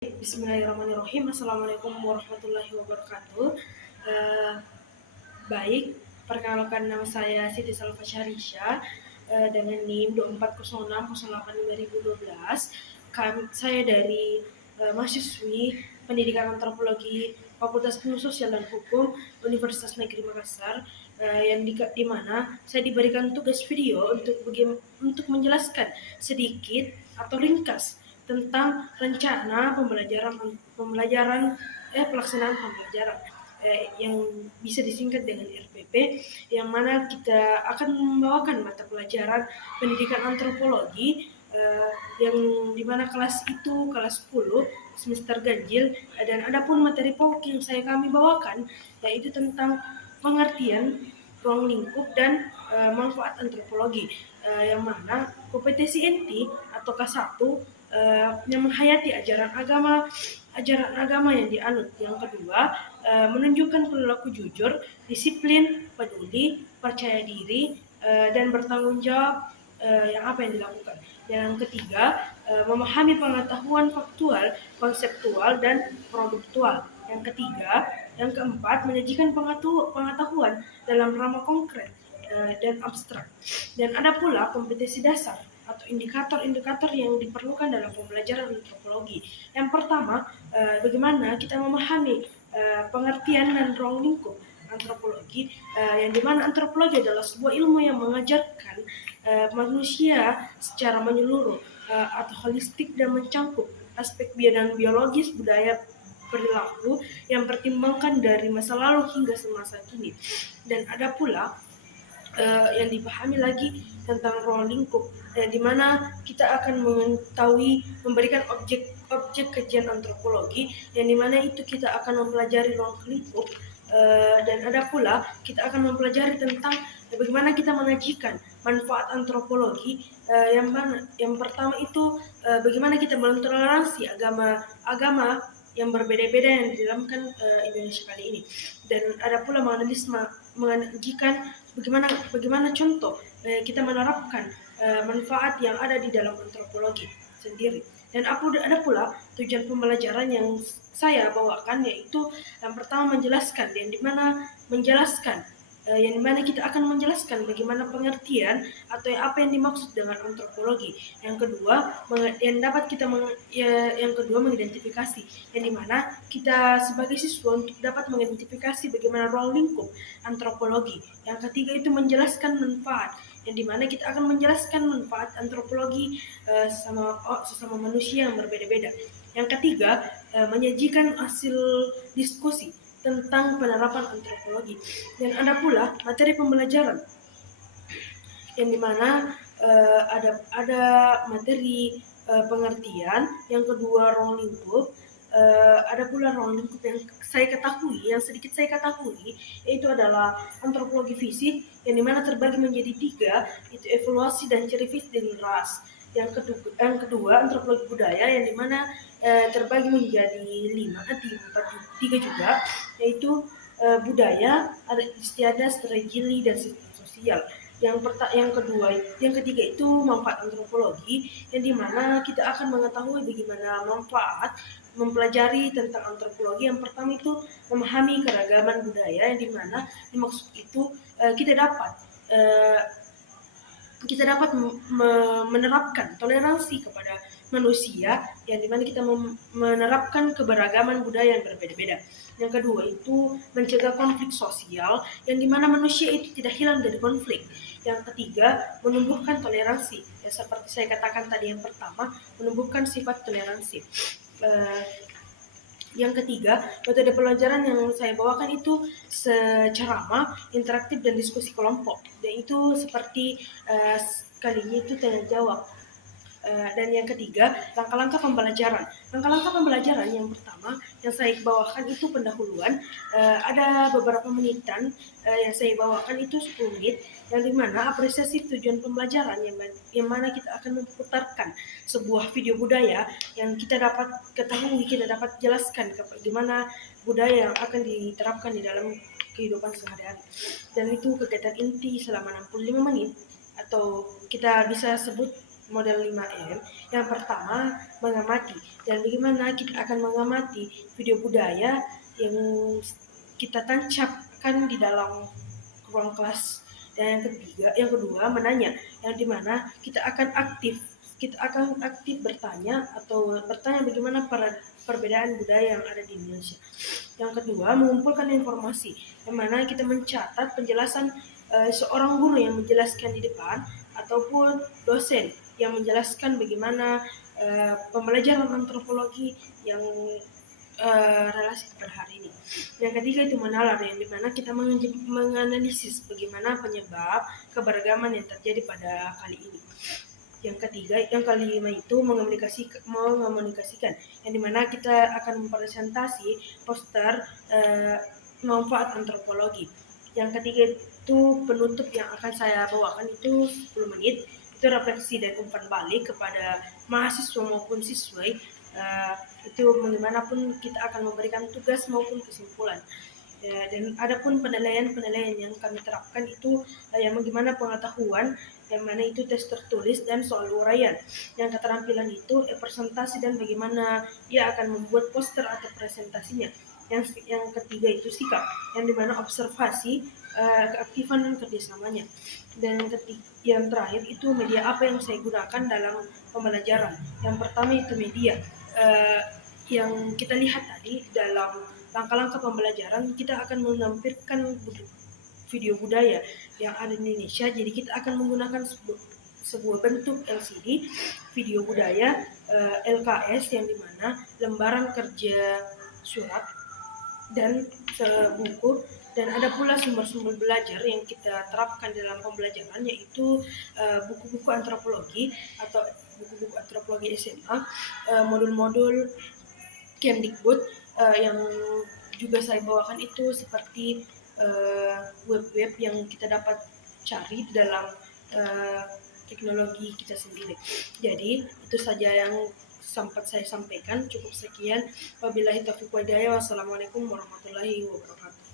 Bismillahirrahmanirrahim. Assalamualaikum warahmatullahi wabarakatuh. Baik, perkenalkan nama saya Siti Salva Syahrisha dengan NIM 2406082012. Saya dari mahasiswi Pendidikan Antropologi Fakultas Ilmu Sosial dan Hukum Universitas Negeri Makassar, yang di mana saya diberikan tugas video untuk menjelaskan sedikit atau ringkas tentang rencana pelaksanaan pembelajaran yang bisa disingkat dengan RPP, yang mana kita akan membawakan mata pelajaran pendidikan antropologi, yang dimana kelas 10 semester ganjil, dan adapun materi pokok yang kami bawakan yaitu tentang pengertian ruang lingkup dan manfaat antropologi, yang mana kompetensi inti atau K1 yang menghayati ajaran agama yang dianut. Yang kedua, menunjukkan perilaku jujur, disiplin, peduli, percaya diri, dan bertanggung jawab yang dilakukan. Yang ketiga, memahami pengetahuan faktual, konseptual, dan produktual. Yang keempat, menyajikan pengetahuan dalam ranah konkret dan abstrak. Dan ada pula kompetensi dasar atau indikator-indikator yang diperlukan dalam pembelajaran antropologi. Yang pertama, bagaimana kita memahami pengertian dan ruang lingkup antropologi, yang dimana antropologi adalah sebuah ilmu yang mengajarkan manusia secara menyeluruh atau holistik dan mencakup aspek biologis, budaya, perilaku yang pertimbangkan dari masa lalu hingga semasa kini. Dan ada pula yang dipahami lagi tentang ruang lingkup, di mana kita akan memberikan objek kajian antropologi, yang dimana itu kita akan mempelajari ruang lingkup, dan ada pula kita akan mempelajari tentang bagaimana kita mengajikan manfaat antropologi, yang pertama itu bagaimana kita mentoleransi agama yang berbeda-beda yang didalamkan Indonesia kali ini. Dan ada pula mengajikan bagaimana contoh kita menerapkan manfaat yang ada di dalam antropologi sendiri. Dan ada pula tujuan pembelajaran yang saya bawakan, yaitu yang pertama menjelaskan, yang dimana kita akan menjelaskan bagaimana pengertian atau apa yang dimaksud dengan antropologi. Yang kedua mengidentifikasi, yang dimana kita sebagai siswa untuk dapat mengidentifikasi bagaimana ruang lingkup antropologi. Yang ketiga itu menjelaskan manfaat, yang dimana kita akan menjelaskan manfaat antropologi sesama manusia yang berbeda-beda. Yang ketiga, menyajikan hasil diskusi tentang penerapan antropologi. Dan ada pula materi pembelajaran, yang dimana ada materi pengertian, yang kedua ruang lingkup, ada pula ruang lingkup yang sedikit saya ketahui, yaitu adalah antropologi fisik, yang dimana terbagi menjadi 3, itu evaluasi dan ciri fisik dan ras. Yang kedua antropologi budaya, yang dimana terbagi menjadi 3 juga, yaitu budaya, ada istiadat, strategi, dan sistem sosial. Yang ketiga itu manfaat antropologi, yang dimana kita akan mengetahui bagaimana manfaat mempelajari tentang antropologi. Yang pertama itu memahami keragaman budaya, yang dimana dimaksud itu kita dapat menerapkan toleransi kepada manusia, yang dimana kita menerapkan keberagaman budaya yang berbeda-beda. Yang kedua itu mencegah konflik sosial, yang dimana manusia itu tidak hilang dari konflik. Yang ketiga menumbuhkan toleransi, ya seperti saya katakan tadi. Yang pertama menumbuhkan sifat toleransi. Yang ketiga, metode pelajaran yang saya bawakan itu ceramah, interaktif, dan diskusi kelompok. Dan itu seperti kalinya itu tanya jawab. Dan yang ketiga, langkah-langkah pembelajaran. Langkah-langkah pembelajaran yang pertama yang saya bawakan itu pendahuluan, ada beberapa menitan yang saya bawakan itu 10 menit, yang dimana apresiasi tujuan pembelajaran, yang mana kita akan memutarkan sebuah video budaya yang kita dapat ketahui, kita dapat jelaskan bagaimana budaya yang akan diterapkan di dalam kehidupan sehari-hari. Dan itu kegiatan inti selama 65 menit, atau kita bisa sebut model 5M. Yang pertama, mengamati. Dan bagaimana kita akan mengamati video budaya yang kita tancapkan di dalam ruang kelas. Dan yang kedua, menanya, yang dimana kita akan aktif bertanya atau bertanya bagaimana perbedaan budaya yang ada di Indonesia. Yang kedua, mengumpulkan informasi, yang mana kita mencatat penjelasan seorang guru yang menjelaskan di depan ataupun dosen yang menjelaskan bagaimana pembelajaran antropologi yang relasi pada hari ini. Yang ketiga itu menalar, yang dimana kita menganalisis bagaimana penyebab keberagaman yang terjadi pada kali ini. Yang kelima itu mengomunikasikan, yang dimana kita akan mempresentasi poster manfaat antropologi. Yang ketiga itu penutup yang akan saya bawakan itu 10 menit, itu refleksi dan umpan balik kepada mahasiswa maupun siswa. Itu bagaimanapun kita akan memberikan tugas maupun kesimpulan. Dan adapun penilaian yang kami terapkan itu yang bagaimana pengetahuan, yang mana itu tes tertulis dan soal uraian. Yang keterampilan itu presentasi dan bagaimana dia akan membuat poster atau presentasinya. Yang ketiga itu sikap, yang dimana observasi, keaktifan dan kerjasamanya. Dan yang terakhir itu media apa yang saya gunakan dalam pembelajaran. Yang pertama itu media. Yang kita lihat tadi dalam langkah-langkah pembelajaran, kita akan menampilkan video budaya yang ada di Indonesia. Jadi kita akan menggunakan sebuah bentuk LCD video budaya LKS, yang dimana lembaran kerja surat dan buku, dan ada pula sumber-sumber belajar yang kita terapkan dalam pembelajaran, yaitu buku-buku antropologi atau buku-buku antropologi SMA, modul-modul Kemdikbud yang juga saya bawakan itu seperti web-web yang kita dapat cari dalam teknologi kita sendiri. Jadi itu saja yang sempat saya sampaikan. Cukup sekian. Wabillahi taufiq wal hidayah. Wassalamualaikum warahmatullahi wabarakatuh.